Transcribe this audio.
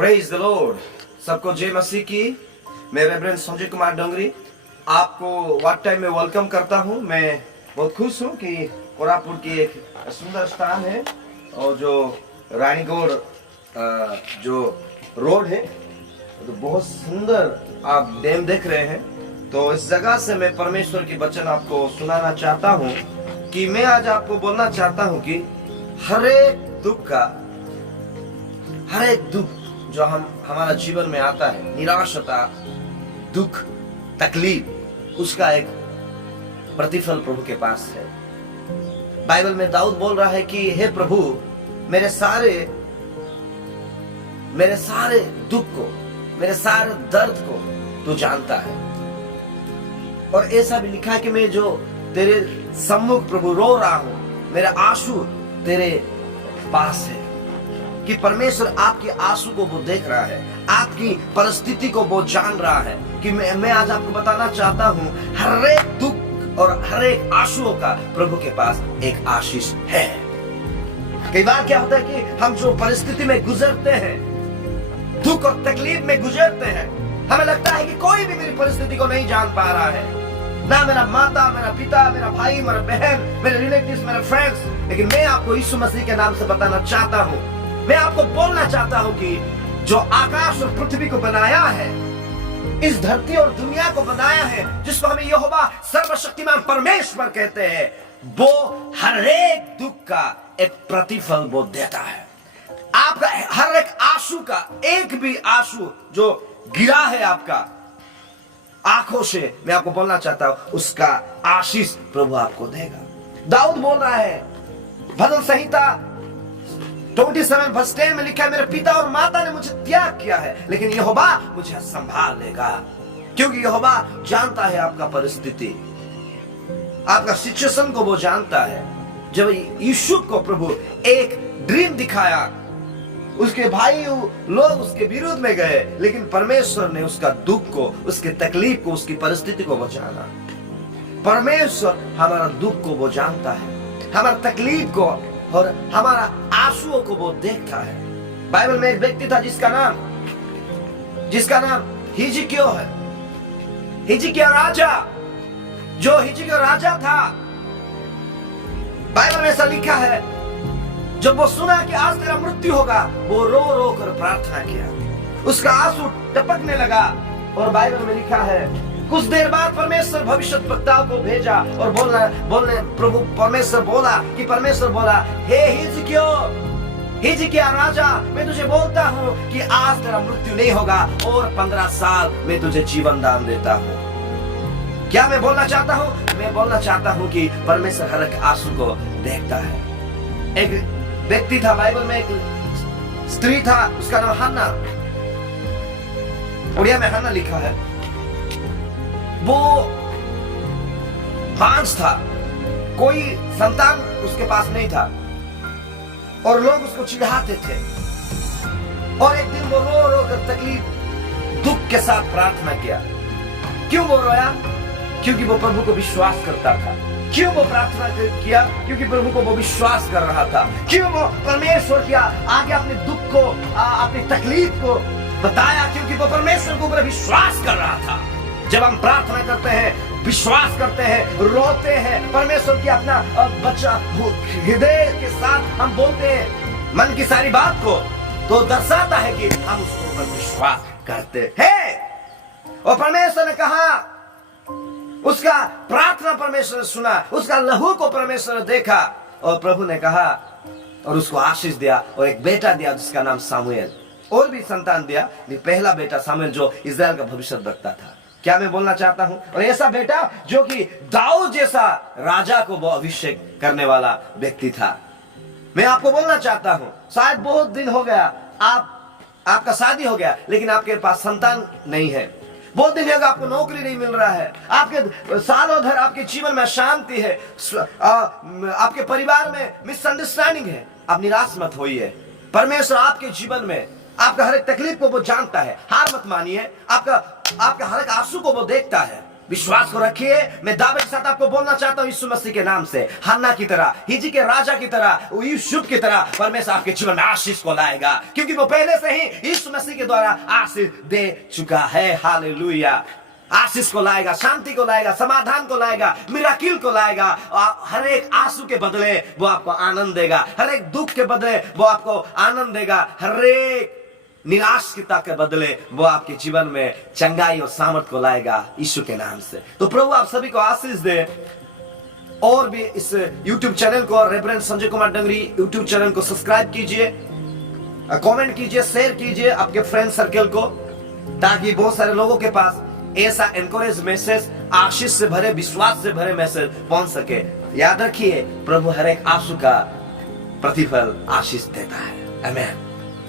Praise the Lord. सबको जय मसीह की। मैं रेवरेंड संजय कुमार डोंगरी आपको वाट टाइम में वेलकम करता हूं। मैं बहुत खुश हूं कि कोरापुट की एक सुंदर स्थान है और जो रानीगढ़ जो रोड है तो बहुत सुंदर आप डैम देख रहे हैं। तो इस जगह से मैं परमेश्वर की वचन आपको सुनाना चाहता हूं कि मैं आज आपको बोलना चाहता हूं कि हर एक दुख जो हमारा जीवन में आता है, निराशता, दुख, तकलीफ, उसका एक प्रतिफल प्रभु के पास है। बाइबल में दाऊद बोल रहा है कि हे प्रभु, मेरे सारे दुख को, मेरे सारे दर्द को तू जानता है। और ऐसा भी लिखा है कि मैं जो तेरे सम्मुख प्रभु रो रहा हूं, मेरे आंसू तेरे पास है। कि परमेश्वर आपके आंसू को वो देख रहा है, आपकी परिस्थिति को वो जान रहा है। कि मैं आज आपको बताना चाहता हूं, हर एक दुख और हर एक आंसुओं का प्रभु के पास एक आशीष है। कई बार क्या होता है कि हम जो परिस्थिति में गुजरते हैं, दुख और तकलीफ में गुजरते हैं, हमें लगता है कि कोई भी मेरी परिस्थिति को नहीं जान पा रहा है, ना मेरा माता, मेरा पिता, मेरा भाई, मेरा बहन, मेरे रिलेटिव्स, मेरे फ्रेंड्स। लेकिन मैं आपको यीशु मसीह के नाम से बताना चाहता हूं, मैं आपको बोलना चाहता हूं कि जो आकाश और पृथ्वी को बनाया है, इस धरती और दुनिया को बनाया है, जिसको हमें यहोवा सर्वशक्तिमान परमेश्वर कहते हैं, वो हर एक दुख का एक प्रतिफल वो देता है। आपका हर एक आंसू का, एक भी आंसू जो गिरा है आपका आंखों से, मैं आपको बोलना चाहता हूं, उसका आशीष प्रभु आपको देगा। दाऊद बोल रहा है, भजन संहिता 27:10 में लिखा है, मेरे पिता और माता ने मुझे त्याग किया है, लेकिन यहोवा मुझे संभाल लेगा। क्योंकि यहोवा जानता है आपका परिस्थिति, आपका सिचुएशन को वो जानता है। जब यीशु को प्रभु एक ड्रीम दिखाया, उसके भाई लोग उसके विरुद्ध में गए, लेकिन परमेश्वर ने उसका दुख को, उसके तकलीफ को, उसकी परिस्थिति को वो जाना। परमेश्वर हमारा दुख को वो जानता है, हमारा तकलीफ को और हमारा आंसुओं को वो देखता है। बाइबल में एक व्यक्ति था जिसका नाम हिजकिय्याह है। हिजकिय्याह राजा, जो हिजकिय्याह राजा था, बाइबल में ऐसा लिखा है, जब वो सुना कि आज तेरा मृत्यु होगा, वो रो रो कर प्रार्थना किया, उसका आंसू टपकने लगा। और बाइबल में लिखा है, कुछ देर बाद परमेश्वर भविष्यद्वक्ताओं को भेजा और बोलने प्रभु परमेश्वर बोला कि परमेश्वर बोला, हे हिजकिय्याह राजा, मैं तुझे बोलता हूं कि आज तेरा मृत्यु नहीं होगा और 15 साल मैं तुझे जीवन दान देता हूं। क्या मैं बोलना चाहता हूं? मैं बोलना चाहता हूं कि परमेश्वर हर एक आंसू को देखता है। एक व्यक्ति था, बाइबल में एक स्त्री था, उसका नाम हन्ना, उड़िया में हन्ना लिखा है। वो बांझ था, कोई संतान उसके पास नहीं था और लोग उसको चिढ़ाते थे। और एक दिन वो रो रो कर तकलीफ, दुख के साथ प्रार्थना किया। क्यों वो रोया? क्योंकि वो प्रभु को विश्वास करता था। क्यों वो प्रार्थना किया? क्योंकि प्रभु को वो विश्वास कर रहा था। क्यों वो परमेश्वर के आगे अपने दुख को, अपनी तकलीफ को बताया? क्योंकि वो परमेश्वर के ऊपर विश्वास कर रहा था। जब हम प्रार्थना करते हैं, विश्वास करते हैं, रोते हैं, परमेश्वर की अपना बच्चा हृदय के साथ हम बोलते हैं मन की सारी बात को, तो दर्शाता है कि हम उसके ऊपर विश्वास करते हैं। और परमेश्वर ने कहा, उसका प्रार्थना परमेश्वर ने सुना, उसका लहू को परमेश्वर ने देखा और प्रभु ने कहा और उसको आशीष दिया और एक बेटा दिया जिसका नाम सामुएल। और भी संतान दिया, पहला बेटा सामुएल जो इस्राएल का भविष्यद्वक्ता था। क्या मैं बोलना चाहता हूं? और ऐसा बेटा जो कि दाऊद जैसा राजा को वो अभिषेक करने वाला व्यक्ति था। मैं आपको बोलना चाहता हूं, शायद बहुत दिन हो गया, आपका शादी हो गया, लेकिन आपके पास संतान नहीं है। बहुत दिन होगा आपको नौकरी नहीं मिल रहा है, आपके सालों भर आपके जीवन में शांति है, आपके परिवार में मिसअंडरस्टैंडिंग है। आप निराश मत होइए। परमेश्वर आपके जीवन में आपका हर एक तकलीफ को वो जानता है। हार मत मानिए, आपका हर एक आंसू को वो देखता है। विश्वास को रखिए। मैं दावे के साथ आपको बोलना चाहता हूं यीशु मसीह के नाम से, हन्ना की तरह, हिजी के राजा की तरह, यूसुफ की तरह परमेश्वर आपके जीवन में आशीष को लाएगा, क्योंकि वो पहले से ही यीशु मसीह के द्वारा आशीष दे चुका है। हालेलुया। आशीष को लाएगा, शांति को लाएगा, समाधान को लाएगा, मिराकिल को लाएगा। हर एक आंसू के बदले वो आपको आनंद देगा, हर एक दुख के बदले वो आपको आनंद देगा, हर एक निराशता के बदले वो आपके जीवन में चंगाई और सामर्थ को लाएगा यीशु के नाम से। तो प्रभु आप सभी को आशीष दे। और भी इस YouTube चैनल को, reverend Sanjay Kumar dungaree YouTube channel को सब्सक्राइब कीजिए, कमेंट कीजिए, शेयर कीजिए आपके फ्रेंड सर्कल को, ताकि बहुत सारे लोगों के पास ऐसा एनकरेज मैसेज, आशीष से भरे, विश्वास से भरे मैसेज पहुंच सके। याद रखिए, प्रभु हर एक आंसू का प्रतिफल आशीष देता है। आमीन।